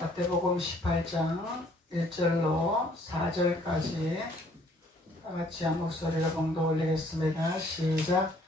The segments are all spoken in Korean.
마태복음 18장 1절로 4절까지 다같이 한 목소리로 봉독 올리겠습니다. 시작.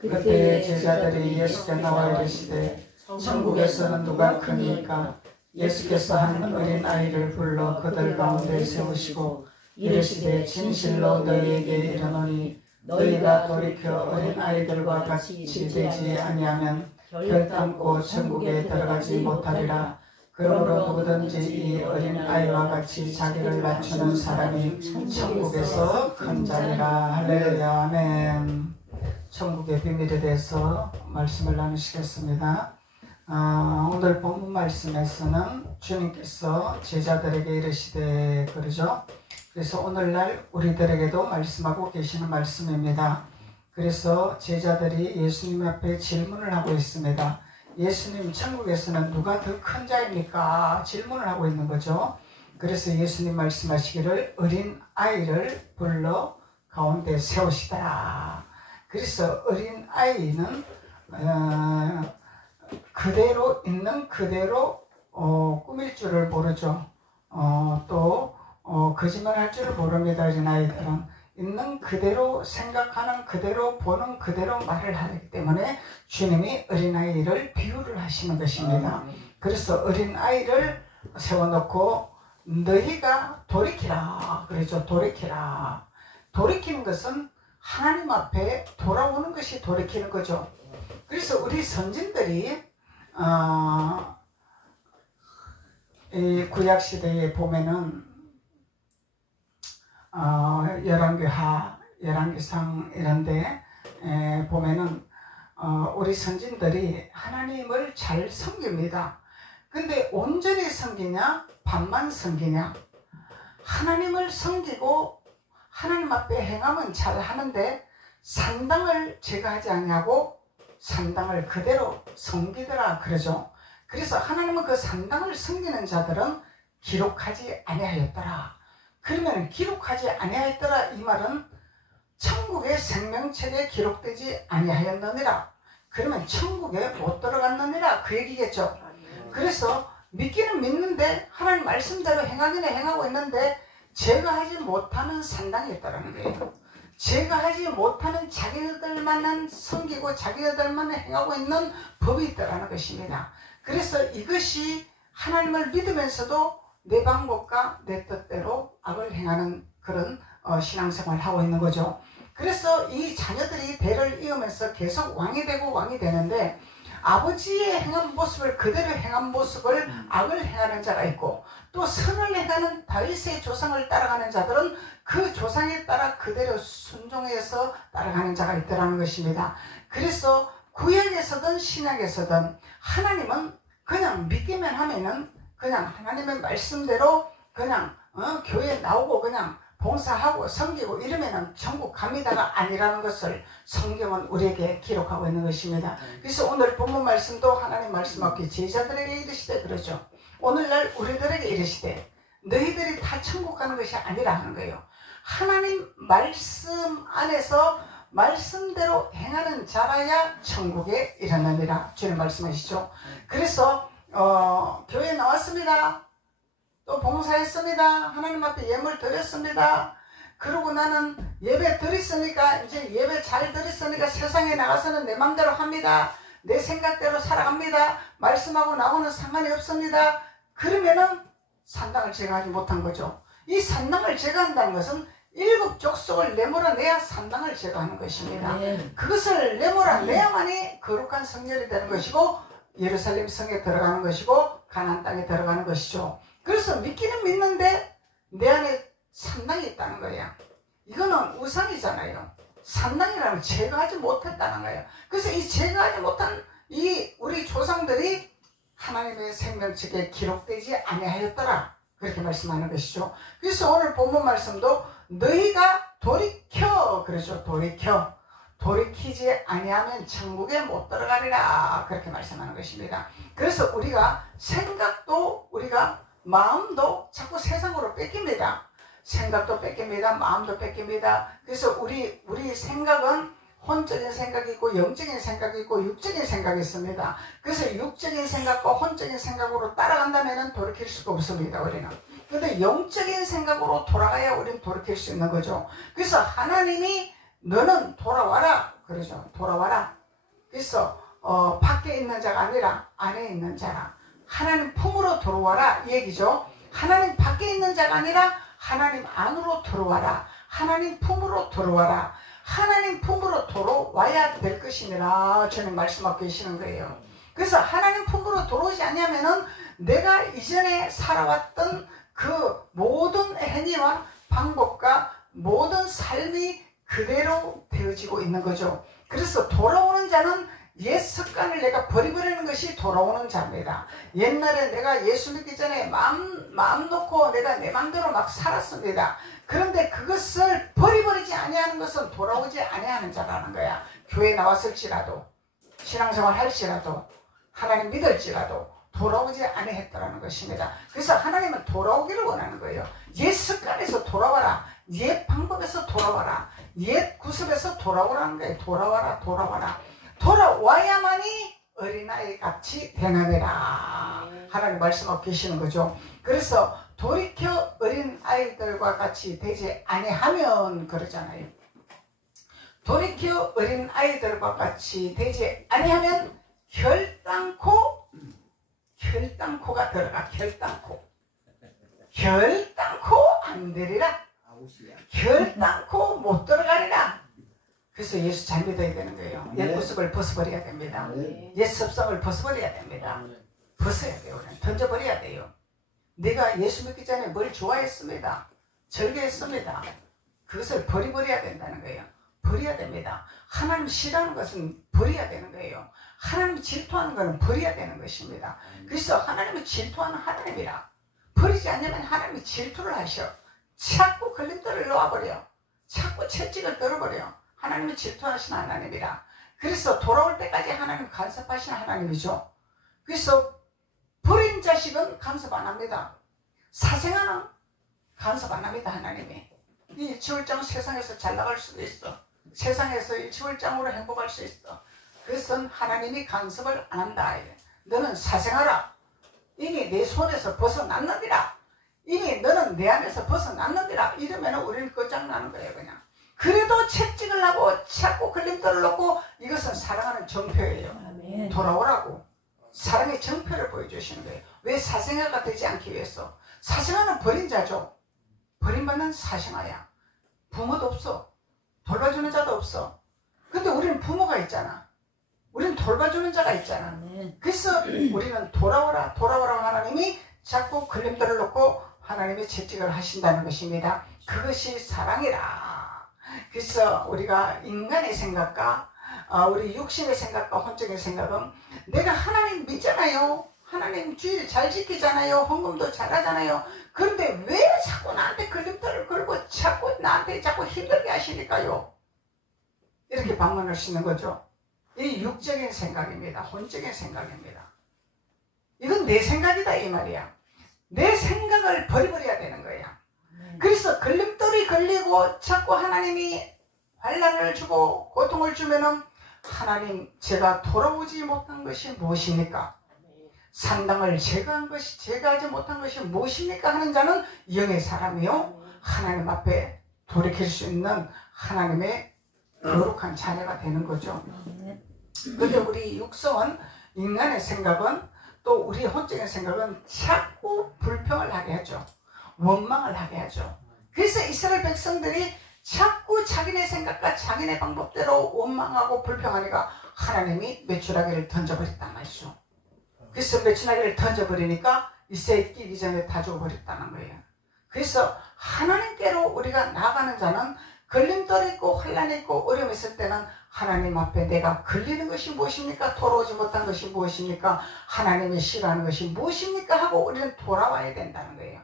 그때 제자들이 예수께 나와 이르시되 천국에서는 누가 크니까? 예수께서 한 어린 아이를 불러 그들 가운데 세우시고 이르시되 진실로 너희에게 이르노니 너희가 돌이켜 어린 아이들과 같이 되지 아니하면 결단코 천국에 들어가지 못하리라. 그러므로 누구든지 이 어린 아이와 같이 자기를 낮추는 사람이 천국에서 큰 자리라. 할렐루야. 아멘. 천국의 비밀에 대해서 말씀을 나누시겠습니다. 오늘 본문 말씀에서는 주님께서 제자들에게 이르시되 그러죠. 그래서 오늘날 우리들에게도 말씀하고 계시는 말씀입니다. 그래서 제자들이 예수님 앞에 질문을 하고 있습니다. 예수님, 천국에서는 누가 더 큰 자입니까? 질문을 하고 있는 거죠. 그래서 예수님 말씀하시기를 어린 아이를 불러 가운데 세우시더라. 그래서 어린 아이는 그대로 있는 그대로 꾸밀 줄을 모르죠. 또 거짓말할 줄을 모릅니다. 어린 아이들은 있는 그대로 생각하는 그대로 보는 그대로 말을 하기 때문에 주님이 어린아이를 비유를 하시는 것입니다. 그래서 어린아이를 세워놓고 너희가 돌이키라 그러죠. 돌이키라. 돌이키는 것은 하나님 앞에 돌아오는 것이 돌이키는 거죠. 그래서 우리 선진들이 이 구약시대에 보면은 열왕기하, 열왕기상 이런데 보면은 우리 선진들이 하나님을 잘 섬깁니다. 근데 온전히 섬기냐 반만 섬기냐? 하나님을 섬기고 하나님 앞에 행함은 잘 하는데 산당을 제거하지 않냐고 산당을 그대로 섬기더라 그러죠. 그래서 하나님은 그 산당을 섬기는 자들은 기록하지 아니하였더라. 그러면 기록하지 아니하였더라 이 말은 천국의 생명책에 기록되지 아니하였느니라. 그러면 천국에 못 들어갔느니라 그 얘기겠죠. 그래서 믿기는 믿는데 하나님 말씀대로 행하기는 행하고 있는데 제거하지 못하는 산당이 있다는 거예요. 제거하지 못하는 자기들만은 섬기고 자기들만 행하고 있는 법이 있다는 것입니다. 그래서 이것이 하나님을 믿으면서도 내 방법과 내 뜻대로 악을 행하는 그런 신앙생활을 하고 있는 거죠. 그래서 이 자녀들이 대를 이으면서 계속 왕이 되고 왕이 되는데 아버지의 행한 모습을 그대로 행한 모습을 악을 행하는 자가 있고 또 선을 행하는 다윗의 조상을 따라가는 자들은 그 조상에 따라 그대로 순종해서 따라가는 자가 있더라는 것입니다. 그래서 구약에서든 신약에서든 하나님은 그냥 믿기만 하면은 그냥 하나님의 말씀대로 그냥 교회에 나오고 그냥 봉사하고 섬기고 이러면은 천국 갑니다가 아니라는 것을 성경은 우리에게 기록하고 있는 것입니다. 그래서 오늘 본문 말씀도 하나님 말씀하기 제자들에게 이르시되 그러죠. 오늘날 우리들에게 이르시되 너희들이 다 천국 가는 것이 아니라 하는 거예요. 하나님 말씀 안에서 말씀대로 행하는 자라야 천국에 이르느니라 주님 말씀하시죠. 그래서 교회에 나왔습니다. 또 봉사했습니다. 하나님 앞에 예물 드렸습니다. 그러고 나는 예배 드렸으니까 이제 예배 잘 드렸으니까 세상에 나가서는 내 맘대로 합니다. 내 생각대로 살아갑니다. 말씀하고 나오는 상관이 없습니다. 그러면은 산당을 제거하지 못한 거죠. 이 산당을 제거한다는 것은 7 족속을 내몰아내야 산당을 제거하는 것입니다. 그것을 내몰아내야만이 거룩한 성결이 되는 것이고 예루살렘 성에 들어가는 것이고 가나안 땅에 들어가는 것이죠. 그래서 믿기는 믿는데 내 안에 산당이 있다는 거예요. 이거는 우상이잖아요. 산당이라는 제거하지 못했다는 거예요. 그래서 이 제거하지 못한 이 우리 조상들이 하나님의 생명책에 기록되지 아니하였더라 그렇게 말씀하는 것이죠. 그래서 오늘 본문 말씀도 너희가 돌이켜 그러죠. 돌이키지 아니하면 천국에 못 들어가리라 그렇게 말씀하는 것입니다. 그래서 우리가 생각도 우리가 마음도 자꾸 세상으로 뺏깁니다. 생각도 뺏깁니다. 마음도 뺏깁니다. 그래서 우리 생각은 혼적인 생각이 있고 영적인 생각이 있고 육적인 생각이 있습니다. 그래서 육적인 생각과 혼적인 생각으로 따라간다면 돌이킬 수가 없습니다. 우리는. 근데 영적인 생각으로 돌아가야 우리는 돌이킬 수 있는 거죠. 그래서 하나님이 너는 돌아와라 그러죠. 돌아와라. 그래서 밖에 있는 자가 아니라 안에 있는 자라. 하나님 품으로 들어와라 이 얘기죠. 하나님 밖에 있는 자가 아니라 하나님 안으로 들어와라. 하나님 품으로 들어와라. 하나님 품으로 들어와야 될 것이니라 주님 말씀하고 계시는 거예요. 그래서 하나님 품으로 들어오지 않으면은 내가 이전에 살아왔던 그 모든 행위와 방법과 모든 삶이 그대로 되어지고 있는 거죠. 그래서 돌아오는 자는 옛 습관을 내가 버려버리는 것이 돌아오는 자입니다. 옛날에 내가 예수 믿기 전에 마음 놓고 내가 내 맘대로 막 살았습니다. 그런데 그것을 버려버리지 아니하는 것은 돌아오지 아니하는 자라는 거야. 교회 나왔을지라도 신앙생활 할지라도 하나님 믿을지라도 돌아오지 아니했더라는 것입니다. 그래서 하나님은 돌아오기를 원하는 거예요. 옛 습관에서 돌아와라. 옛 방법에서 돌아와라. 옛 구습에서 돌아오라는 거예요. 돌아와라 돌아와라. 돌아와야만이 어린아이 같이 되느니라. 하나님 말씀하고 계시는 거죠. 그래서 돌이켜 어린아이들과 같이 되지 아니하면 그러잖아요. 돌이켜 어린아이들과 같이 되지 아니하면 결단코가 들어가. 결단코 안 되리라. 결단코 못 들어가리라. 그래서 예수 잘 믿어야 되는 거예요. 옛 모습을 벗어버려야 됩니다. 옛 습성을 벗어버려야 됩니다. 벗어야 돼요. 던져버려야 돼요. 내가 예수 믿기 전에 뭘 좋아했습니다. 즐겨했습니다. 그것을 버려버려야 된다는 거예요. 버려야 됩니다. 하나님 싫어하는 것은 버려야 되는 거예요. 하나님 질투하는 것은 버려야 되는 것입니다. 그래서 하나님을 질투하는 하나님이라. 버리지 않으면 하나님이 질투를 하셔. 자꾸 걸림돌을 놓아버려. 자꾸 채찍을 떨어버려. 하나님이 질투하시는 하나님이라. 그래서 돌아올 때까지 하나님 간섭하시는 하나님이죠. 그래서 버린 자식은 간섭 안 합니다. 사생아는 간섭 안 합니다. 하나님이. 이 일치월장 세상에서 잘 나갈 수도 있어. 세상에서 일치월장으로 행복할 수 있어. 그것은 하나님이 간섭을 안 한다. 너는 사생아라. 이미 내 손에서 벗어났느니라. 이미 너는 내 안에서 벗어났느니라. 이러면 우리는 끝장나는 거예요. 그냥. 그래도 채찍을 하고 자꾸 걸림돌을 놓고 이것은 사랑하는 정표예요. 아멘. 돌아오라고. 사랑의 정표를 보여주시는 거예요. 왜 사생아가 되지 않기 위해서. 사생아는 버린 자죠. 버림받는 사생아야. 부모도 없어. 돌봐주는 자도 없어. 근데 우리는 부모가 있잖아. 우리는 돌봐주는 자가 있잖아. 아멘. 그래서 우리는 돌아오라 하나님이 자꾸 걸림돌을 놓고 하나님의 채찍을 하신다는 것입니다. 그것이 사랑이라. 그래서 우리가 인간의 생각과 우리 육신의 생각과 혼적인 생각은 내가 하나님 믿잖아요. 하나님 주일 잘 지키잖아요. 헌금도 잘하잖아요. 그런데 왜 자꾸 나한테 걸림돌을 걸고 자꾸 나한테 자꾸 힘들게 하시니까요. 이렇게 반문할 수 있는 거죠. 이 육적인 생각입니다. 혼적인 생각입니다. 이건 내 생각이다 이 말이야. 내 생각을 버려버려야 되는 거야. 그래서 걸림돌이 걸리고 자꾸 하나님이 환난을 주고 고통을 주면은 하나님 제가 돌아오지 못한 것이 무엇입니까? 산당을 제거하지 못한 것이 무엇입니까? 하는 자는 영의 사람이요 하나님 앞에 돌이킬 수 있는 하나님의 거룩한 자녀가 되는 거죠. 그런데 우리 육성은 인간의 생각은 또 우리 혼적인 생각은 자꾸 불평을 하게 하죠. 원망을 하게 하죠. 그래서 이스라엘 백성들이 자꾸 자기네 생각과 자기네 방법대로 원망하고 불평하니까 하나님이 메추라기를 던져버렸단 말이죠. 그래서 메추라기를 던져버리니까 이스라엘 끼기 전에 다 죽어버렸다는 거예요. 그래서 하나님께로 우리가 나아가는 자는 걸림돌이 있고 혼란이 있고 어려움이 있을 때는 하나님 앞에 내가 걸리는 것이 무엇입니까? 돌아오지 못한 것이 무엇입니까? 하나님이 싫어하는 것이 무엇입니까? 하고 우리는 돌아와야 된다는 거예요.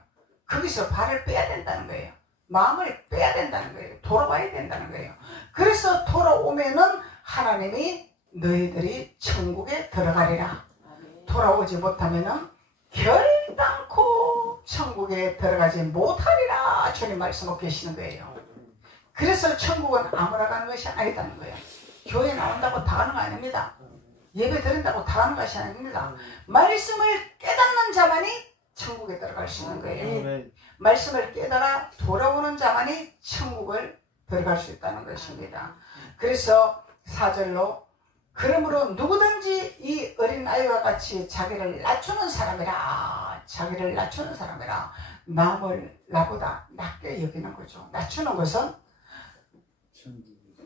거기서 발을 빼야 된다는 거예요. 마음을 빼야 된다는 거예요. 돌아와야 된다는 거예요. 그래서 돌아오면은 하나님이 너희들이 천국에 들어가리라. 돌아오지 못하면은 결단코 천국에 들어가지 못하리라. 주님 말씀하고 계시는 거예요. 그래서 천국은 아무나 가는 것이 아니다는 거예요. 교회 나온다고 다 가는 거 아닙니다. 예배 드린다고 다 가는 것이 아닙니다. 말씀을 깨닫는 자만이 천국에 들어갈 수 있는 거예요. 말씀을 깨달아 돌아오는 자만이 천국을 들어갈 수 있다는 것입니다. 그래서 4절로 그러므로 누구든지 이 어린아이와 같이 자기를 낮추는 사람이라, 자기를 낮추는 사람이라, 남을 나보다 낮게 여기는 거죠. 낮추는 것은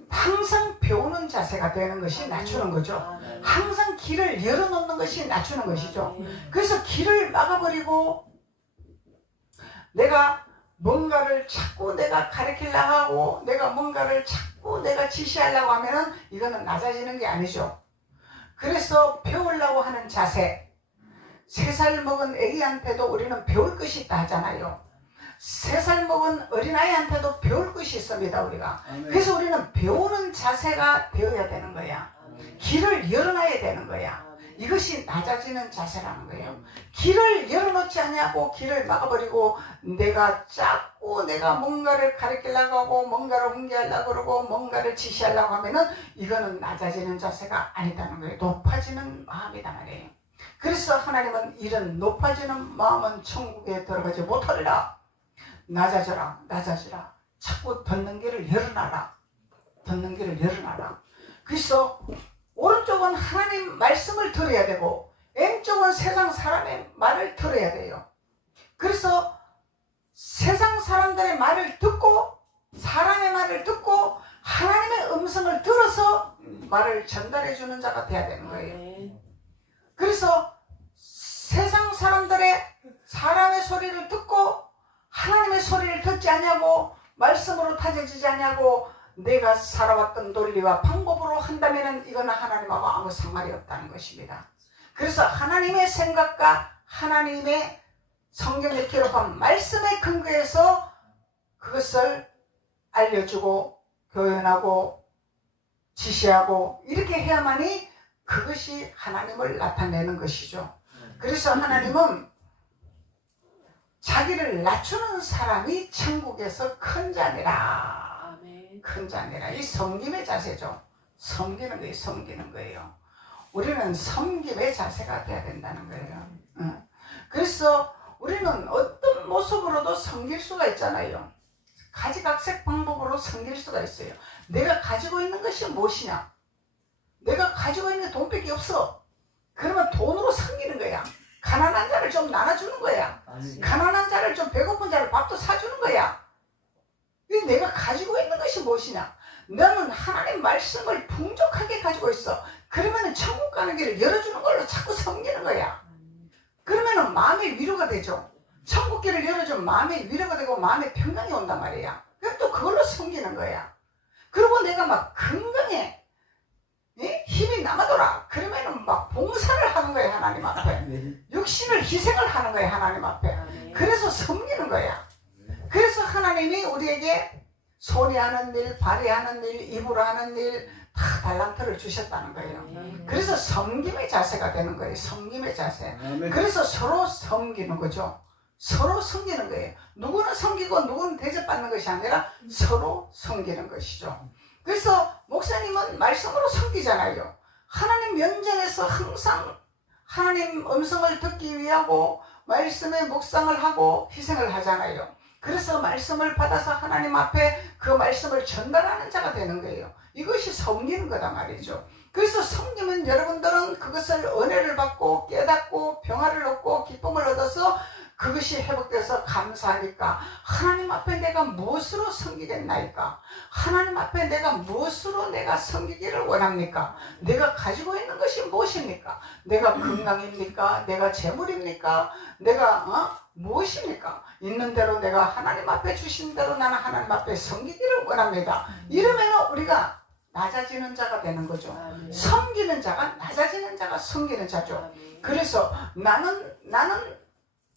항상 배우는 자세가 되는 것이 낮추는 거죠. 항상 길을 열어놓는 것이 낮추는 것이죠. 그래서 길을 막아버리고 내가 뭔가를 자꾸 내가 가르치려고 하고 내가 뭔가를 자꾸 내가 지시하려고 하면은 이거는 낮아지는 게 아니죠. 그래서 배우려고 하는 자세, 3살 먹은 애기한테도 우리는 배울 것이 있다 하잖아요. 3살 먹은 어린아이한테도 배울 것이 있습니다, 우리가. 그래서 우리는 배우는 자세가 되어야 되는 거야. 길을 열어놔야 되는 거야. 이것이 낮아지는 자세라는 거예요. 길을 열어놓지 않냐고 길을 막아버리고 내가 자꾸 내가 뭔가를 가르치려고 하고 뭔가를 훈계하려고 그러고 뭔가를 지시하려고 하면은 이거는 낮아지는 자세가 아니다는 거예요. 높아지는 마음이다 말이에요. 그래서 하나님은 이런 높아지는 마음은 천국에 들어가지 못하리라. 낮아져라, 낮아지라. 자꾸 듣는 길을 열어놔라. 듣는 길을 열어놔라. 그래서 오른쪽은 하나님 말씀을 들어야 되고 왼쪽은 세상 사람의 말을 들어야 돼요. 그래서 세상 사람들의 말을 듣고 사람의 말을 듣고 하나님의 음성을 들어서 말을 전달해 주는 자가 돼야 되는 거예요. 그래서 세상 사람들의 사람의 소리를 듣고 하나님의 소리를 듣지 않냐고 말씀으로 다져지지 않냐고 내가 살아왔던 논리와 방법으로 한다면 이거는 하나님하고 아무 상관이 없다는 것입니다. 그래서 하나님의 생각과 하나님의 성경에 기록한 말씀에 근거해서 그것을 알려주고 교연하고 지시하고 이렇게 해야만이 그것이 하나님을 나타내는 것이죠. 그래서 하나님은 자기를 낮추는 사람이 천국에서 큰 자니라. 큰 자니라. 이 섬김의 자세죠. 섬기는 거예요. 섬기는 거예요. 우리는 섬김의 자세가 돼야 된다는 거예요. 그래서 우리는 어떤 모습으로도 섬길 수가 있잖아요. 가지각색 방법으로 섬길 수가 있어요. 내가 가지고 있는 것이 무엇이냐? 내가 가지고 있는 게 돈밖에 없어. 그러면 돈으로 섬기는 거야. 가난한 자를 좀 나눠주는 거야. 가난한 자를 좀 배고픈 자를 밥도 사주는 거야. 내가 가지고 있는 것이 무엇이냐? 너는 하나님 말씀을 풍족하게 가지고 있어. 그러면 천국 가는 길을 열어주는 걸로 자꾸 섬기는 거야. 그러면 마음의 위로가 되죠. 천국 길을 열어주면 마음의 위로가 되고 마음의 평강이 온단 말이야. 그럼 또 그걸로 섬기는 거야. 그리고 내가 막 건강해. 힘이 남아돌아. 그러면은 막 봉사를 하는 거야, 하나님 앞에. 육신을 희생을 하는 거야, 하나님 앞에. 그래서 섬기는 거야. 그래서 하나님이 우리에게 손이 하는 일, 발이 하는 일, 입으로 하는 일 다 달란트를 주셨다는 거예요. 그래서 섬김의 자세가 되는 거예요. 섬김의 자세. 그래서 서로 섬기는 거죠. 서로 섬기는 거예요. 누구는 섬기고 누구는 대접받는 것이 아니라 서로 섬기는 것이죠. 그래서 목사님은 말씀으로 섬기잖아요. 하나님 면전에서 항상 하나님 음성을 듣기 위하고 말씀의 묵상을 하고 희생을 하잖아요. 그래서 말씀을 받아서 하나님 앞에 그 말씀을 전달하는 자가 되는 거예요. 이것이 섬기는 거다 말이죠. 그래서 섬기면 여러분들은 그것을 은혜를 받고 깨닫고 평화를 얻고 기쁨을 얻어서 그것이 회복돼서 감사하니까 하나님 앞에 내가 무엇으로 섬기겠나이까? 하나님 앞에 내가 무엇으로 내가 섬기기를 원합니까? 내가 가지고 있는 것이 무엇입니까? 내가 건강입니까? 내가 재물입니까? 내가 무엇입니까? 있는 대로 내가 하나님 앞에 주신 대로 나는 하나님 앞에 섬기기를 원합니다. 이러면 우리가 낮아지는 자가 되는 거죠. 섬기는 자가 낮아지는 자가 섬기는 자죠. 그래서 나는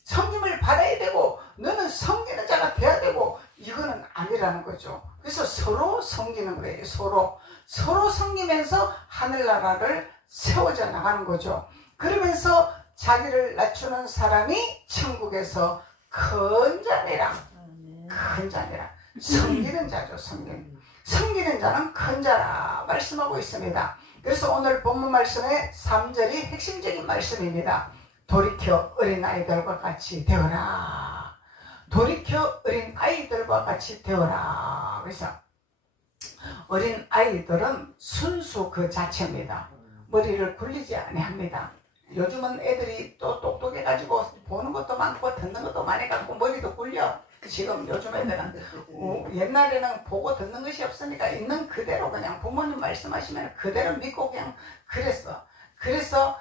섬김을 받아야 되고 너는 섬기는 자가 돼야 되고 이거는 아니라는 거죠. 그래서 서로 섬기는 거예요. 서로 섬기면서 하늘나라를 세워져 나가는 거죠. 그러면서 자기를 낮추는 사람이 천국에서 큰 자니라. 큰 자니라. 섬기는 자죠. 섬기는 자는 큰 자라 말씀하고 있습니다. 그래서 오늘 본문 말씀의 3절이 핵심적인 말씀입니다. 돌이켜 어린아이들과 같이 되어라. 돌이켜 어린아이들과 같이 되어라. 그래서 어린아이들은 순수 그 자체입니다. 머리를 굴리지 아니합니다. 요즘은 애들이 또 똑똑해가지고 보는 것도 많고 듣는 것도 많이 갖고 머리도 굴려. 지금 요즘 애들은 옛날에는 보고 듣는 것이 없으니까 있는 그대로 그냥 부모님 말씀하시면 그대로 믿고 그냥 그랬어. 그래서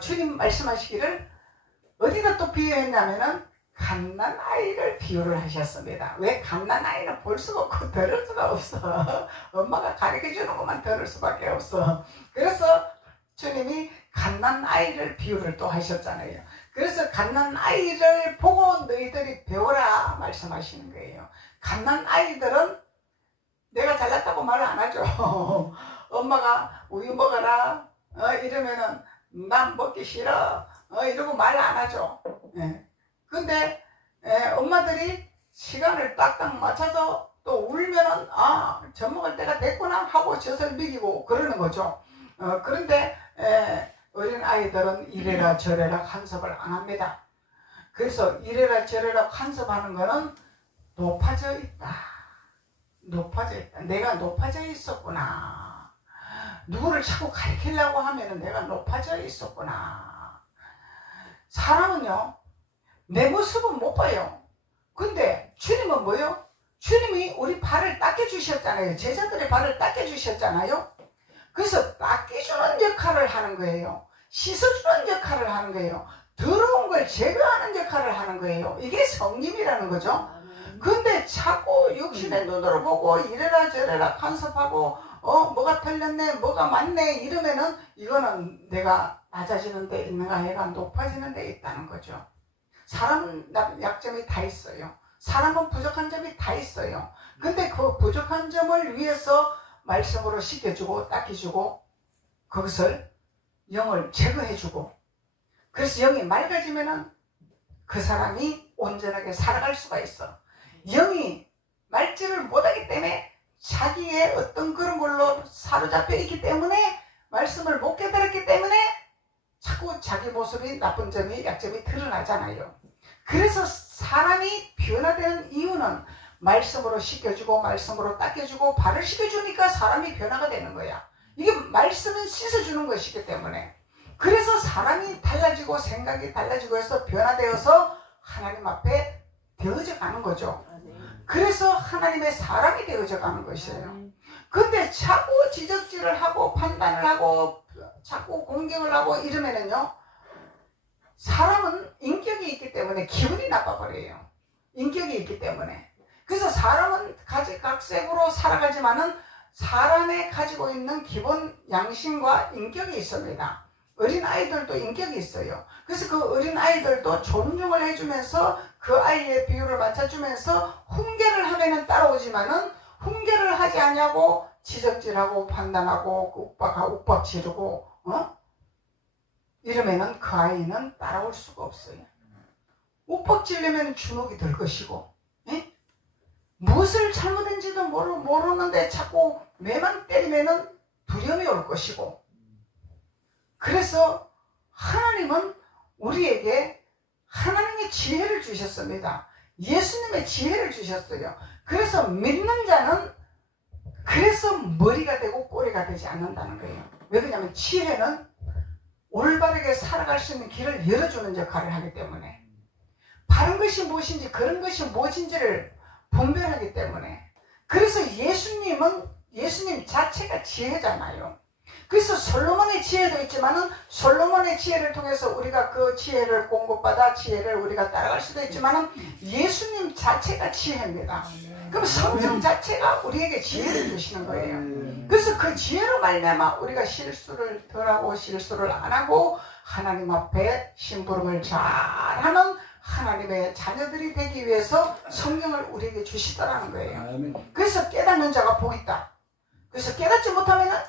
주님 말씀하시기를 어디다 또 비유했냐면은 갓난아이를 비유를 하셨습니다. 왜 갓난아이는 볼 수가 없고 들을 수가 없어. 엄마가 가르쳐주는 것만 들을 수밖에 없어. 그래서 주님이 갓난아이를 비유를 또 하셨잖아요. 그래서 갓난아이를 보고 너희들이 배워라 말씀하시는 거예요. 갓난아이들은 내가 잘났다고 말을 안 하죠. 엄마가 우유 먹어라 이러면은 난 먹기 싫어 이러고 말 안 하죠. 근데 엄마들이 시간을 딱딱 맞춰서 또 울면은 젖 먹을 때가 됐구나 하고 젖을 먹이고 그러는 거죠. 그런데 어린아이들은 이래라 저래라 간섭을 안 합니다. 그래서 이래라 저래라 간섭하는 거는 높아져 있다. 높아져 있다. 내가 높아져 있었구나. 누구를 자꾸 가르치려고 하면은 내가 높아져 있었구나. 사람은요, 내 모습은 못 봐요. 근데 주님은 뭐요? 주님이 우리 발을 닦여주셨잖아요. 제자들의 발을 닦여주셨잖아요. 그래서 닦여주는 역할을 하는 거예요. 씻어주는 역할을 하는 거예요. 더러운 걸 제거하는 역할을 하는 거예요. 이게 성님이라는 거죠. 근데 자꾸 육신의 눈으로 보고 이래라 저래라 간섭하고 뭐가 틀렸네 뭐가 맞네 이러면은 이거는 내가 낮아지는 데 있는가 해가 높아지는 데 있다는 거죠. 사람은 약점이 다 있어요. 사람은 부족한 점이 다 있어요. 근데 그 부족한 점을 위해서 말씀으로 씻겨주고 닦여주고 그것을 영을 제거해주고 그래서 영이 맑아지면은 그 사람이 온전하게 살아갈 수가 있어. 영이 맑지를 못하기 때문에 자기의 어떤 그런 걸로 사로잡혀 있기 때문에 말씀을 못 깨달았기 때문에 자꾸 자기 모습이 나쁜 점이 약점이 드러나잖아요. 그래서 사람이 변화되는 이유는 말씀으로 씻겨주고 말씀으로 닦여주고 발을 씻겨주니까 사람이 변화가 되는 거야. 이게 말씀은 씻어주는 것이기 때문에 그래서 사람이 달라지고 생각이 달라지고 해서 변화되어서 하나님 앞에 되어져 가는 거죠. 그래서 하나님의 사람이 되어져 가는 것이에요. 근데 자꾸 지적질을 하고 판단을 하고 자꾸 공격을 하고 이러면은요 사람은 인격이 있기 때문에 기분이 나빠버려요. 인격이 있기 때문에. 그래서 사람은 각색으로 살아가지만은 사람이 가지고 있는 기본 양심과 인격이 있습니다. 어린아이들도 인격이 있어요. 그래서 그 어린아이들도 존중을 해주면서 그 아이의 비율을 맞춰주면서 훈계를 하면은 따라오지만은 훈계를 하지 않냐고 지적질하고 판단하고 욱박 지르고 이러면은 그 아이는 따라올 수가 없어요. 욱박 지르면 주눅이 들 것이고 무엇을 잘못했는지도 모르는데 자꾸 매만 때리면은 두려움이 올 것이고 그래서 하나님은 우리에게 하나님의 지혜를 주셨습니다. 예수님의 지혜를 주셨어요. 그래서 믿는 자는 그래서 머리가 되고 꼬리가 되지 않는다는 거예요. 왜 그러냐면 지혜는 올바르게 살아갈 수 있는 길을 열어주는 역할을 하기 때문에 바른 것이 무엇인지 그런 것이 무엇인지를 분별하기 때문에 그래서 예수님 자체가 지혜잖아요. 그래서 솔로몬의 지혜도 있지만은 솔로몬의 지혜를 통해서 우리가 그 지혜를 공급받아 지혜를 우리가 따라갈 수도 있지만은 예수님 자체가 지혜입니다. 그럼 성령 자체가 우리에게 지혜를 주시는 거예요. 그래서 그 지혜로 말미암아 우리가 실수를 덜하고 실수를 안 하고 하나님 앞에 심부름을 잘하는 하나님의 자녀들이 되기 위해서 성령을 우리에게 주시더라는 거예요. 그래서 깨닫는 자가 복 있다. 그래서 깨닫지 못하면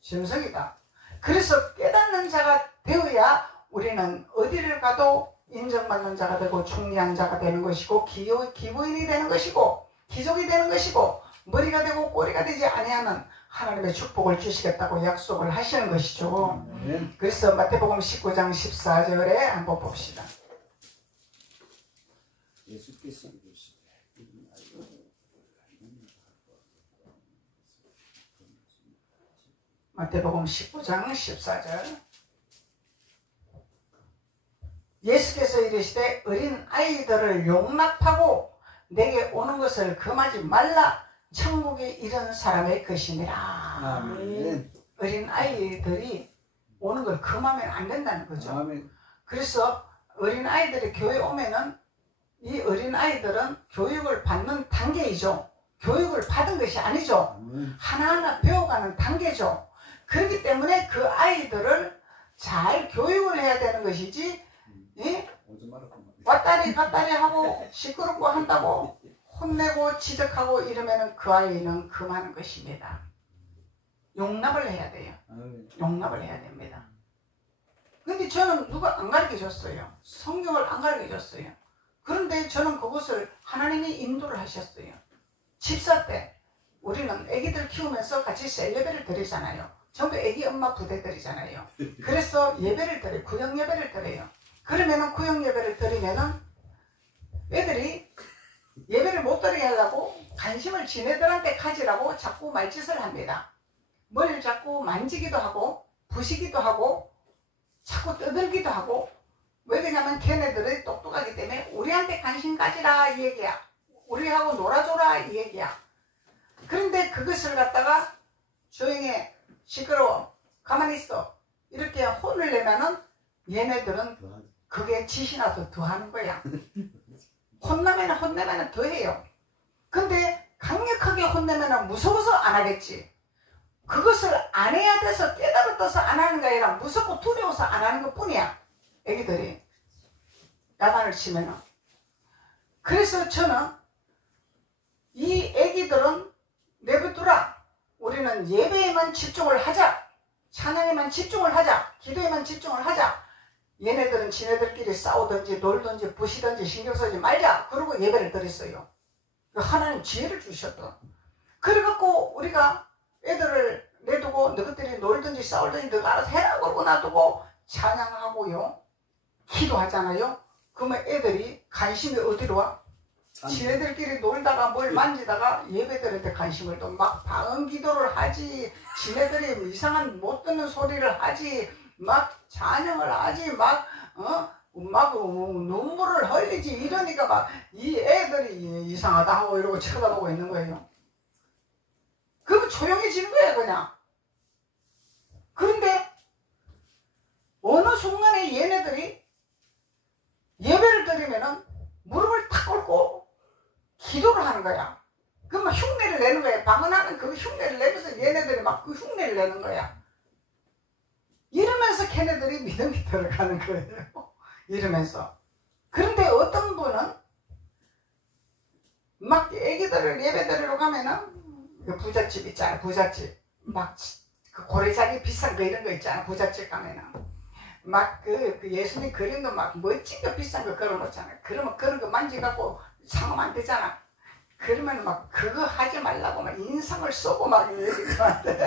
짐승이다. 그래서 깨닫는 자가 되어야 우리는 어디를 가도 인정받는 자가 되고 중요한 자가 되는 것이고 기부인이 되는 것이고 기족이 되는 것이고 머리가 되고 꼬리가 되지 아니하는 하나님의 축복을 주시겠다고 약속을 하시는 것이죠. 그래서 마태복음 19장 14절에 한번 봅시다. 예수께서 마태복음 19장 14절. 예수께서 이르시되 어린 아이들을 용납하고 내게 오는 것을 금하지 말라. 천국에 이른 사람의 것이니라. 아멘. 어린 아이들이 오는 걸 금하면 안 된다는 거죠. 아멘. 그래서 어린 아이들이 교회 오면은 이 어린 아이들은 교육을 받는 단계이죠. 교육을 받은 것이 아니죠. 아멘. 하나하나 배워가는 단계죠. 그렇기 때문에 그 아이들을 잘 교육을 해야 되는 것이지, 예? 왔다리 갔다리 하고 시끄럽고 한다고 혼내고 지적하고 이러면은 그 아이는 금하는 것입니다. 용납을 해야 돼요. 용납을 해야 됩니다. 근데 저는 누가 안 가르쳐 줬어요. 성경을 안 가르쳐 줬어요. 그런데 저는 그것을 하나님이 인도를 하셨어요. 집사 때 우리는 아기들 키우면서 같이 셀레배를 드리잖아요. 전부 아기 엄마 부대들이잖아요. 그래서 예배를 드려요. 구역 예배를 드려요. 그러면은 구역 예배를 드리면은 애들이 예배를 못 드리게 하려고 관심을 지네들한테 가지라고 자꾸 말짓을 합니다. 뭘 자꾸 만지기도 하고 부시기도 하고 자꾸 떠들기도 하고. 왜 그러냐면 걔네들이 똑똑하기 때문에 우리한테 관심 가지라 이 얘기야. 우리하고 놀아줘라 이 얘기야. 그런데 그것을 갖다가 조용히 해, 시끄러워, 가만히 있어 이렇게 혼을 내면은 얘네들은 그게 짓이 나서 더 하는 거야. 혼내면 더 해요. 근데 강력하게 혼내면 무서워서 안 하겠지. 그것을 안 해야 돼서 깨달아서 안 하는 게 아니라 무섭고 두려워서 안 하는 것 뿐이야. 애기들이 야단을 치면은. 그래서 저는 이 애기들은 내버두라. 우리는 예배에만 집중을 하자. 찬양에만 집중을 하자. 기도에만 집중을 하자. 얘네들은 지네들끼리 싸우든지 놀든지 부시든지 신경 쓰지 말자. 그러고 예배를 드렸어요. 하나님 지혜를 주셨다. 그래갖고 우리가 애들을 내두고 너희들이 놀든지 싸울든지 너가 알아서 해라 그러고 놔두고 찬양하고요 기도하잖아요. 그러면 애들이 관심이 어디로 와? 지네들끼리 놀다가 뭘 만지다가 예배드릴 관심을 또 막 방언 기도를 하지. 지네들이 이상한 못 듣는 소리를 하지. 막 찬양을 하지. 막 눈물을 흘리지. 이러니까 막 이 애들이 이상하다 하고 이러고 쳐다보고 있는 거예요. 그러면 조용해지는 거예요 그냥. 그런데 어느 순간에 얘네들이 예배를 드리면은 무릎을 탁 꿇고 기도를 하는 거야. 그러면 흉내를 내는 거야. 방언하는 그 흉내를 내면서 얘네들이 막 그 흉내를 내는 거야. 이러면서 걔네들이 믿음이 들어가는 거예요. 이러면서. 그런데 어떤 분은 막 애기들을 예배 드리러 가면은 그 부잣집 있잖아. 부잣집 막 그 고래자기 비싼 거 이런 거 있잖아. 부잣집 가면은 막 그 예수님 그림도 막 멋진 거 비싼 거 걸어놓잖아. 그러면 그런 거 만지갖고 상하면 안 되잖아. 그러면 막 그거 하지 말라고 막 인상을 쏘고 막 얘기하는데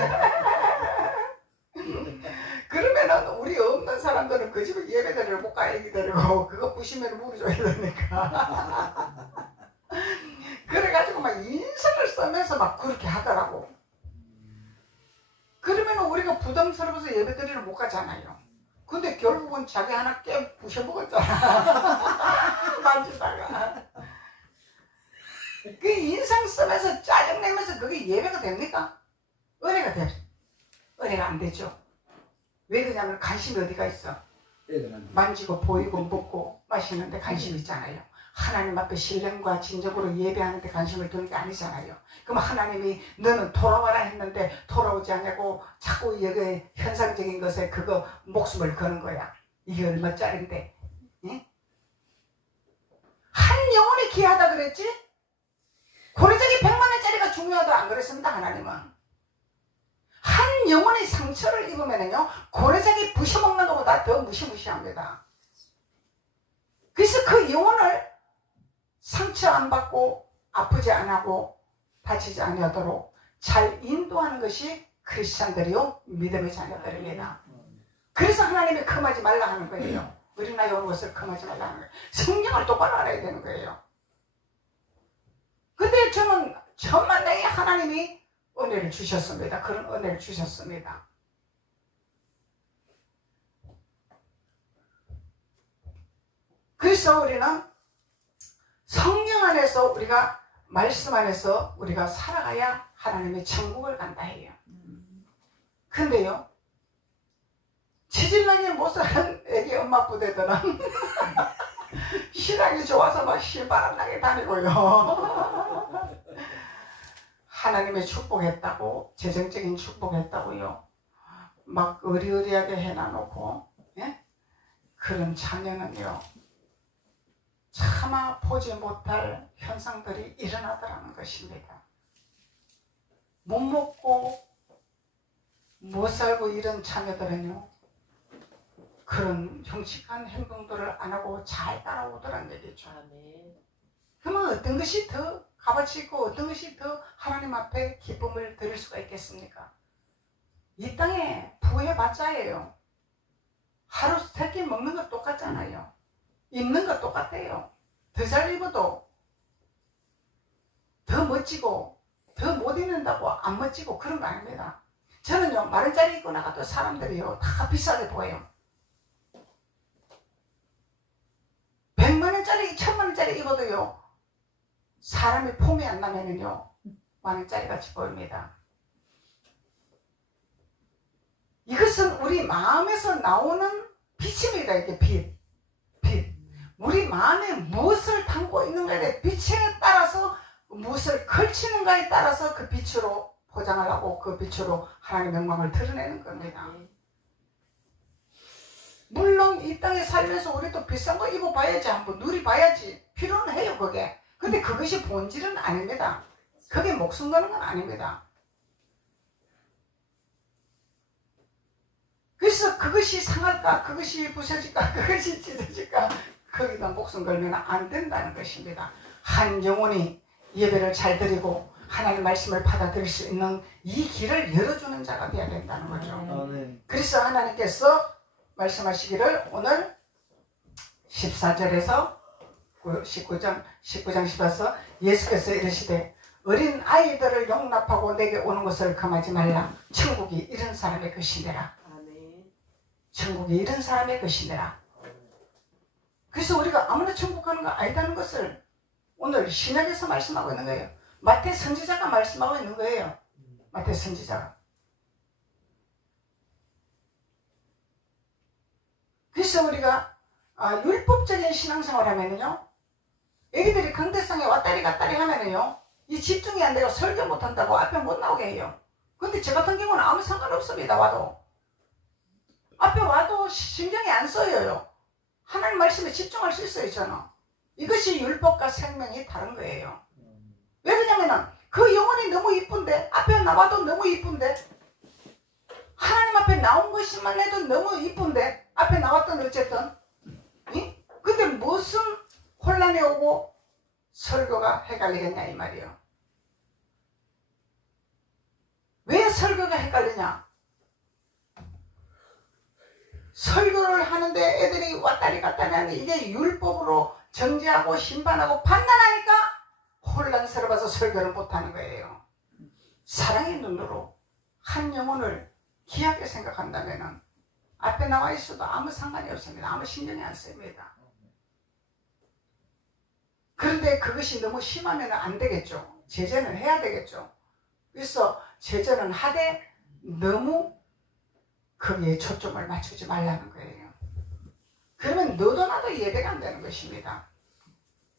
그러면은 우리 없는 사람들은 그 집에 예배드리러 못 가. 애기들이고 그거 부시면 물이 줘야 되니까 그래가지고 막 인상을 쓰면서 막 그렇게 하더라고. 그러면 우리가 부담스러워서 예배드리러 못 가잖아요. 근데 결국은 자기 하나 깨 부셔먹었잖아. 만지다가. 그 인상 쓰면서 짜증내면서 그게 예배가 됩니까? 은혜가 돼. 은혜가 안 되죠. 왜 그러냐면 관심이 어디가 있어? 만지고 보이고 먹고 마시는데 관심 있잖아요. 하나님 앞에 신령과 진정으로 예배하는데 관심을 두는 게 아니잖아요. 그럼 하나님이 너는 돌아와라 했는데 돌아오지 않냐고 자꾸 여기 현상적인 것에 그거 목숨을 거는 거야. 이게 얼마짜린데? 예? 한 영혼이 귀하다 그랬지? 고래자기 100만원짜리가 중요하다 안 그랬습니다. 하나님은. 한 영혼의 상처를 입으면요 고래자기 부셔먹는 것보다 더 무시무시합니다. 그래서 그 영혼을 상처 안 받고 아프지 안 하고 다치지 아니하도록 잘 인도하는 것이 크리스찬들이요 믿음의 자녀들입니다. 그래서 하나님이 금하지 말라 하는 거예요. 어린아이 오는 것을 금하지 말라 하는 거예요. 성경을 똑바로 알아야 되는 거예요. 근데 저는 천만다행히 하나님이 은혜를 주셨습니다. 그런 은혜를 주셨습니다. 그래서 우리는 성령 안에서 우리가 말씀 안에서 우리가 살아가야 하나님의 천국을 간다 해요. 근데요, 치질나게 못 사는 애기 엄마 부대들은 신앙이 좋아서 막 신바람나게 다니고요. 하나님의 축복했다고, 재정적인 축복했다고요. 막 의리의리하게 해놔놓고, 예? 그런 자녀는요, 차마 보지 못할 현상들이 일어나더라는 것입니다. 못 먹고 못 살고 이런 자녀들은요, 그런 흉측한 행동들을 안 하고 잘 따라오더란 얘기죠. 그러면 어떤 것이 더 값어치 있고 어떤 것이 더 하나님 앞에 기쁨을 드릴 수가 있겠습니까? 이 땅에 부해봤자예요. 하루 세 끼 먹는 거 똑같잖아요. 입는 거 똑같아요. 더 잘 입어도 더 멋지고 더 못 입는다고 안 멋지고 그런 거 아닙니다. 저는요, 마른 자리 입고 나가도 사람들이요 다 비싸게 보여요. 100만원짜리 1000만원짜리 입어도요 사람이 폼이 안 나면은요 만원짜리 같이 보입니다. 이것은 우리 마음에서 나오는 빛입니다. 이게 빛. 우리 마음에 무엇을 담고 있는가에 빛에 따라서 무엇을 걸치는가에 따라서 그 빛으로 포장을 하고 그 빛으로 하나님의 영광을 드러내는 겁니다. 물론 이 땅에 살면서 우리도 비싼 거 입어봐야지, 한번 누려봐야지, 필요는 해요 그게. 근데 그것이 본질은 아닙니다. 그게 목숨 거는 건 아닙니다. 그래서 그것이 상할까, 그것이 부서질까, 그것이 찢어질까, 거기다 목숨 걸면 안 된다는 것입니다. 한 영혼이 예배를 잘 드리고 하나님의 말씀을 받아들일 수 있는 이 길을 열어주는 자가 되어야 된다는 거죠. 그래서 하나님께서 말씀하시기를 오늘 14절에서 19장 14서 예수께서 이르시되 어린 아이들을 용납하고 내게 오는 것을 금하지 말라. 천국이 이런 사람의 것이니라. 천국이 이런 사람의 것이니라. 그래서 우리가 아무나 천국 가는 거 아니다는 것을 오늘 신약에서 말씀하고 있는 거예요. 마태 선지자가 말씀하고 있는 거예요. 마태 선지자가. 그래서 우리가 율법적인 신앙생활 하면은요, 애기들이 강대상에 왔다리 갔다리 하면은요, 이 집중이 안 되고 설교 못 한다고 앞에 못 나오게 해요. 근데 저 같은 경우는 아무 상관없습니다. 앞에 와도 신경이 안 써요. 하나님 말씀에 집중할 수 있어요. 저는 이것이 율법과 생명이 다른 거예요. 왜 그러냐면은 그 영혼이 너무 이쁜데, 앞에 나와도 너무 이쁜데, 하나님 앞에 나온 것만 해도 너무 이쁜데, 앞에 나왔던 어쨌든, 근데 무슨 혼란이 오고 설교가 헷갈리겠냐 이 말이에요. 왜 설교가 헷갈리냐? 설교를 하는데 애들이 왔다리 갔다리 하는데 이게 율법으로 정죄하고 심판하고 판단하니까 혼란스러워서 설교를 못하는 거예요. 사랑의 눈으로 한 영혼을 귀하게 생각한다면 앞에 나와 있어도 아무 상관이 없습니다. 아무 신경이 안 씁니다. 그런데 그것이 너무 심하면 안 되겠죠. 제재는 해야 되겠죠. 그래서 제재는 하되 너무 거기에 초점을 맞추지 말라는 거예요. 그러면 너도 나도 예배가 안 되는 것입니다.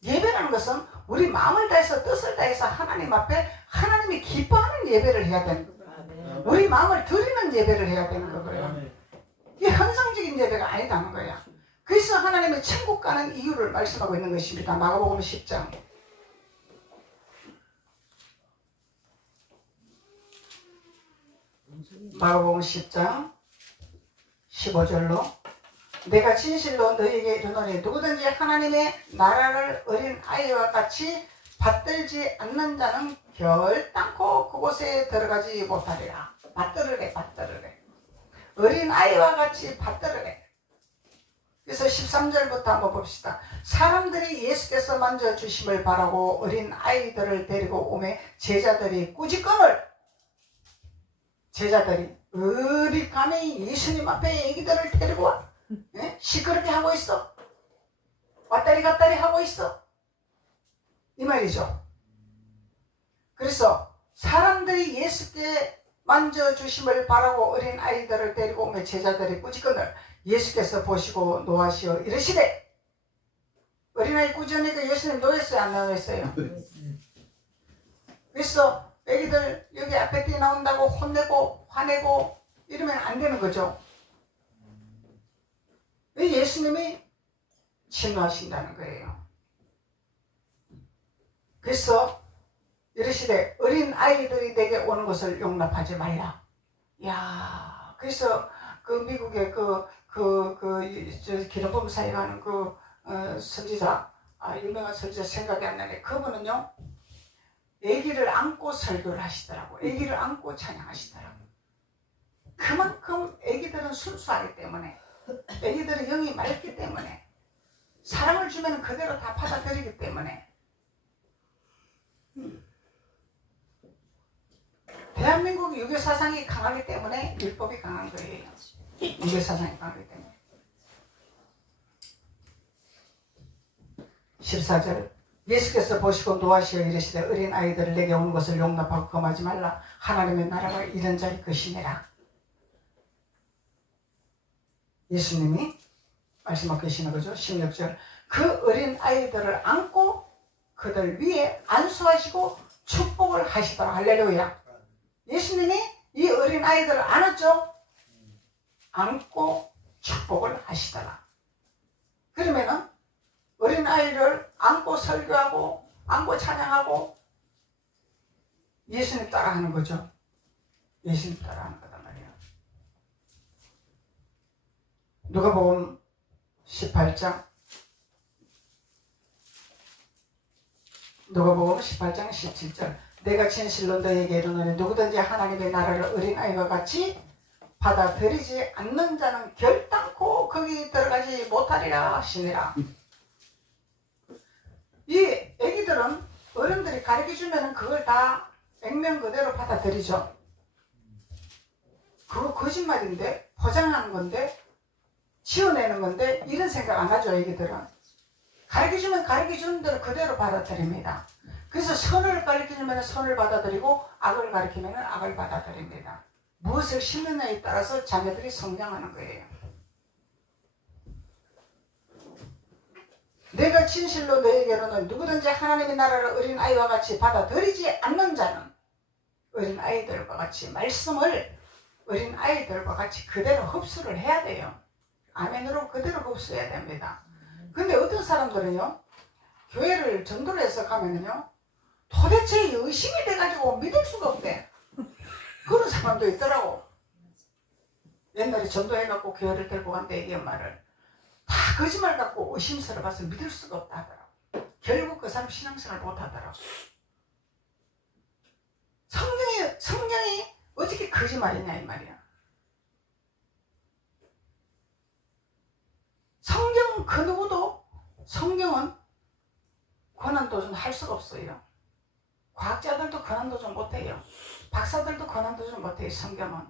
예배라는 것은 우리 마음을 다해서 뜻을 다해서 하나님 앞에 하나님이 기뻐하는 예배를 해야 되는 거예요. 우리 마음을 드리는 예배를 해야 되는 거고요. 이게 현상적인 예배가 아니다는 거야. 그래서 하나님의 천국 가는 이유를 말씀하고 있는 것입니다. 마가복음 10장 마가복음 10장 15절로 내가 진실로 너희에게 이르노니 누구든지 하나님의 나라를 어린 아이와 같이 받들지 않는 자는 결단코 그곳에 들어가지 못하리라. 받들으래, 받들으래. 어린아이와 같이 받들으래. 그래서 13절부터 한번 봅시다. 사람들이 예수께서 만져주심을 바라고 어린아이들을 데리고 오매 제자들이 꾸짖거늘. 제자들이 어디 감히 예수님 앞에 애기들을 데리고 와? 예? 시끄럽게 하고 있어. 왔다리 갔다리 하고 있어. 이 말이죠. 그래서 사람들이 예수께 만져주심을 바라고 어린아이들을 데리고 오며 제자들이 꾸짖거늘 예수께서 보시고 노하시어 이르시되. 어린아이 꾸짖으니까 예수님 노했어요, 안 노했어요? 그래서 애기들 여기 앞에 뛰 나온다고 혼내고 화내고 이러면 안 되는 거죠. 왜 예수님이 진노하신다는 거예요. 그래서 이르시되 어린아이들이 내게 오는 것을 용납하지 말라. 야, 그래서 그 미국의 기름부음 사역하는 선지자, 유명한 선지자 생각이 안 나네. 그분은요, 아기를 안고 설교를 하시더라고. 아기를 안고 찬양하시더라고. 그만큼 아기들은 순수하기 때문에, 아기들은 영이 맑기 때문에, 사랑을 주면 그대로 다 받아들이기 때문에. 대한민국 유교사상이 강하기 때문에 율법이 강한 거예요. 유교사상이 강하기 때문에. 14절 예수께서 보시고 노하시어 이르시되 어린아이들을 내게 오는 것을 용납하고 금하지 말라. 하나님의 나라가 이런 자의 것이니라. 예수님이 말씀하고 계시는 거죠. 16절 그 어린아이들을 안고 그들 위에 안수하시고 축복을 하시더라. 할렐루야. 예수님이 이 어린아이들을 안았죠. 안고 축복을 하시더라. 그러면은 어린아이를 안고 설교하고 안고 찬양하고 예수님 따라하는 거죠. 예수님 따라하는 거단 말이야. 누가복음 18장 누가복음 18장 17절 내가 진실로 너에게 이르노니 누구든지 하나님의 나라를 어린아이와 같이 받아들이지 않는 자는 결단코 거기 들어가지 못하리라 하시니라. 이 애기들은 어른들이 가르쳐주면 그걸 다 액면 그대로 받아들이죠. 그거 거짓말인데, 포장하는 건데, 지어내는 건데 이런 생각 안 하죠. 애기들은 가르쳐주면 가르쳐주는 대로 그대로 받아들입니다. 그래서 선을 가르쳐주면 선을 받아들이고 악을 가르치면 악을 받아들입니다. 무엇을 심느냐에 따라서 자녀들이 성장하는 거예요. 내가 진실로 너에게로는 누구든지 하나님의 나라를 어린아이와 같이 받아들이지 않는 자는 어린아이들과 같이 말씀을 어린아이들과 같이 그대로 흡수를 해야 돼요. 아멘으로 그대로 흡수해야 됩니다. 근데 어떤 사람들은요, 교회를 전도를 해서 가면은요, 도대체 의심이 돼가지고 믿을 수가 없대. 그런 사람도 있더라고. 옛날에 전도해갖고 교회를 데리고 간대. 이 엄마를 다 거짓말 갖고 의심스러워서 믿을 수가 없다 하더라고. 결국 그 사람 신앙생활 못 하더라고. 성경이 어떻게 거짓말이냐 이 말이야. 성경 그 누구도 성경은 권한도전 할 수가 없어요. 과학자들도 권한도전 못해요. 박사들도 권한도전 못해요. 성경은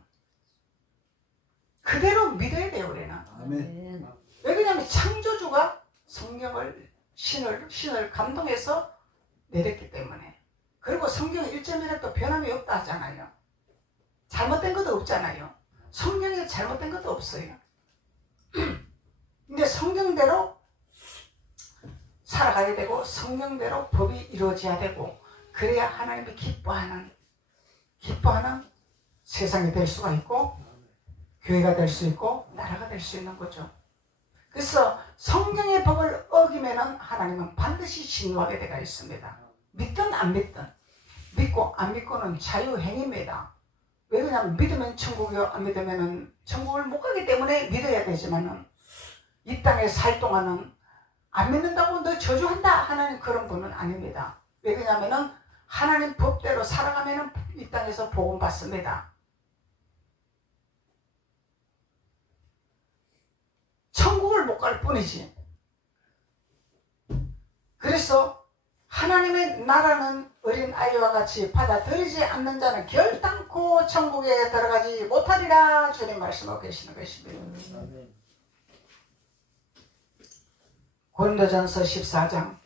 그대로 믿어야 돼요. 우리는. 아멘. 왜 그러냐면 창조주가 성경을 신을 감동해서 내렸기 때문에. 그리고 성경 1.1에도 변함이 없다 하잖아요. 잘못된 것도 없잖아요. 성경에 잘못된 것도 없어요. 근데 성경대로 살아가야 되고 성경대로 법이 이루어져야 되고 그래야 하나님이 기뻐하는 세상이 될 수가 있고 교회가 될 수 있고 나라가 될 수 있는 거죠. 그래서 성경의 법을 어기면은 하나님은 반드시 진노하게 되어 있습니다. 믿든 안 믿든. 믿고 안 믿고는 자유행위입니다. 왜 그러냐면 믿으면 천국이요, 안 믿으면 천국을 못 가기 때문에 믿어야 되지만은 이 땅에 살 동안은 안 믿는다고 너 저주한다 하는 그런 분은 아닙니다. 왜 그러냐면은 하나님 법대로 살아가면은 이 땅에서 복음 받습니다. 천국을 못 갈 뿐이지. 그래서 하나님의 나라는 어린아이와 같이 받아들이지 않는 자는 결단코 천국에 들어가지 못하리라 주님 말씀하고 계시는 것입니다. 고린도전서 14장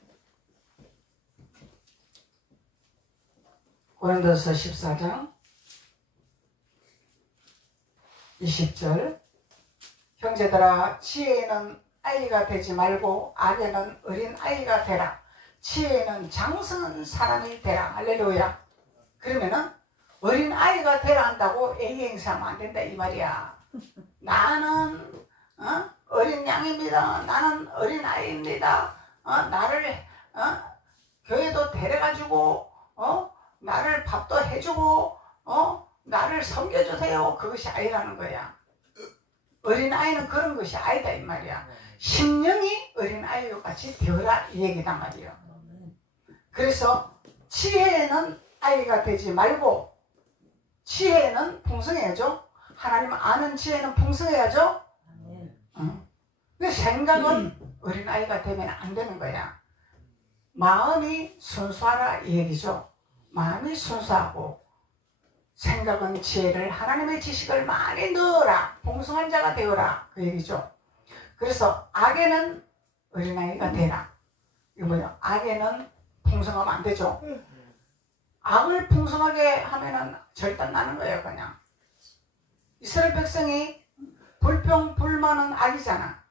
고린도서 14장 20절 형제들아 지혜에는 아이가 되지 말고 악에는 어린 아이가 되라. 지혜에는 장성한 사람이 되라. 할렐루야. 그러면은 어린 아이가 되라 한다고 애기 행사하면 안 된다 이 말이야. 나는 어린 양입니다. 나는 어린 아이입니다. 나를 교회도 데려가지고 나를 밥도 해주고 나를 섬겨주세요. 그것이 아이라는 거야. 어린아이는 그런 것이 아니다 이 말이야. 심령이 어린아이와 같이 되어라 이 얘기단 말이야. 그래서 지혜에는 아이가 되지 말고 지혜는 풍성해야죠. 하나님 아는 지혜는 풍성해야죠. 그 생각은 어린아이가 되면 안 되는 거야. 마음이 순수하라 이 얘기죠. 마음이 순수하고 생각은 지혜를 하나님의 지식을 많이 넣어라. 풍성한 자가 되어라 그 얘기죠. 그래서 악에는 어린아이가 되라. 이거 뭐예요? 악에는 풍성하면 안 되죠. 악을 풍성하게 하면은 절단 나는 거예요. 그냥 이스라엘 백성이 불평불만은 악이잖아.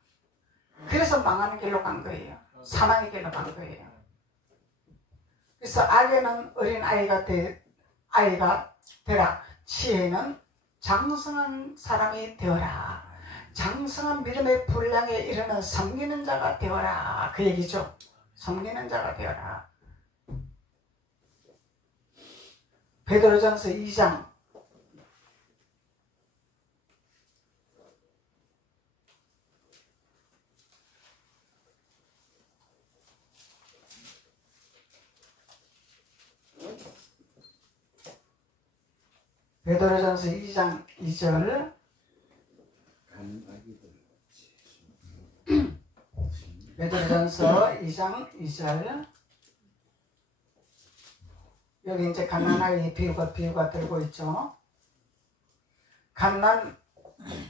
그래서 망하는 길로 간 거예요. 사망의 길로 간 거예요. 그래서 악에는 어린아이가 되라. 지혜는 장성한 사람이 되어라. 장성한 믿음의 분량에 이르는 섬기는 자가 되어라. 그 얘기죠. 섬기는 자가 되어라. 베드로전서 2장 베드로전서 2장 2절 베드로전서 2장 2절 여기 이제 갓난아기 비유가 들고 있죠. 갓난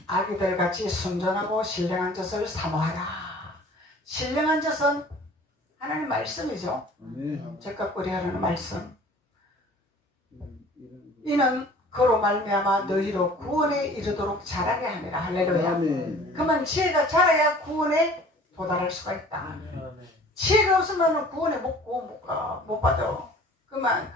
아기들 같이 순전하고 신령한 젖을 사모하라. 신령한 젖은 하나님 말씀이죠. 적각고리 하라는 말씀. 이는 그로 말미암아 너희로 구원에 이르도록 자라게 하니라. 할렐루야. 그만 지혜가 자라야 구원에 도달할 수가 있다. 지혜가 없으면 구원에 못 받아. 그만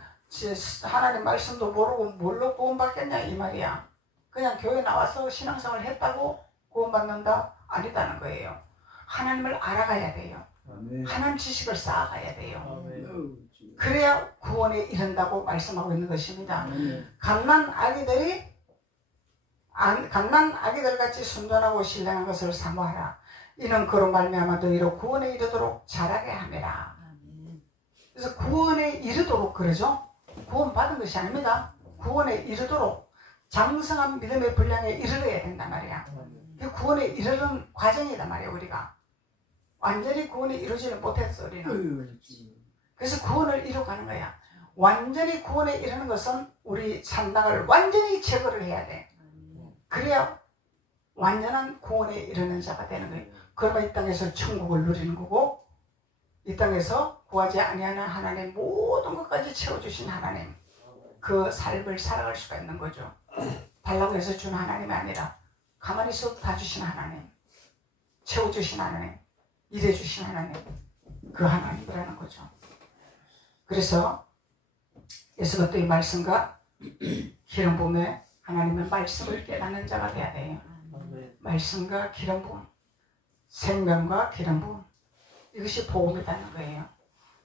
하나님 말씀도 모르고 뭘로 구원받겠냐 이 말이야. 그냥 교회 나와서 신앙생활을 했다고 구원받는다? 아니다는 거예요. 하나님을 알아가야 돼요. 하나님 지식을 쌓아가야 돼요. 그래야 구원에 이른다고 말씀하고 있는 것입니다. 갓난 아기들 같이 순전하고 신령한 것을 사모하라. 이는 그로 말미암아 너희로 구원에 이르도록 자라게 함이라. 그래서 구원에 이르도록 그러죠. 구원 받은 것이 아닙니다. 구원에 이르도록 장성한 믿음의 분량에 이르러야 된단 말이야. 그 구원에 이르는 과정이단 말이야. 우리가 완전히 구원에 이루지는 못했어 우리는. 그래서 구원을 이루가는 거야. 완전히 구원에 이르는 것은 우리 산당을 완전히 제거를 해야 돼. 그래야 완전한 구원에 이르는 자가 되는 거예요. 그러면 이 땅에서 천국을 누리는 거고, 이 땅에서 구하지 아니하는 하나님 모든 것까지 채워주신 하나님, 그 삶을 살아갈 수가 있는 거죠. 달라고 해서 준 하나님이 아니라 가만히 있어도 다 주신 하나님, 채워주신 하나님, 일해주신 하나님, 그 하나님이라는 거죠. 그래서 예수가 또 이 말씀과 기름 부음에 하나님의 말씀을 깨닫는 자가 돼야 돼요. 말씀과 기름 부음, 생명과 기름 부음, 이것이 복음이라는 거예요.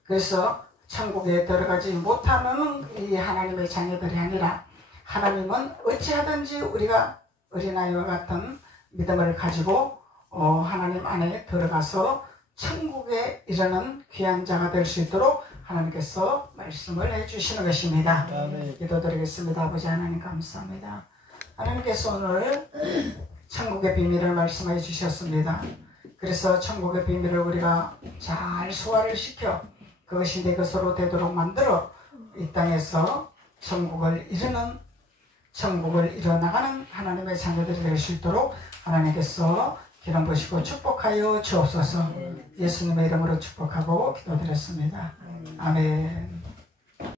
그래서 천국에 들어가지 못하는 이 하나님의 자녀들이 아니라, 하나님은 어찌하든지 우리가 어린아이와 같은 믿음을 가지고 하나님 안에 들어가서 천국에 이르는 귀한 자가 될 수 있도록 하나님께서 말씀을 해주시는 것입니다. 아멘. 기도드리겠습니다. 아버지 하나님 감사합니다. 하나님께서 오늘 천국의 비밀을 말씀해 주셨습니다. 그래서 천국의 비밀을 우리가 잘 소화를 시켜 그것이 내 것으로 되도록 만들어 이 땅에서 천국을 이뤄나가는 하나님의 자녀들이 될 수 있도록 하나님께서 기름 부으시고 축복하여 주옵소서. 예수님의 이름으로 축복하고 기도드렸습니다. 아멘.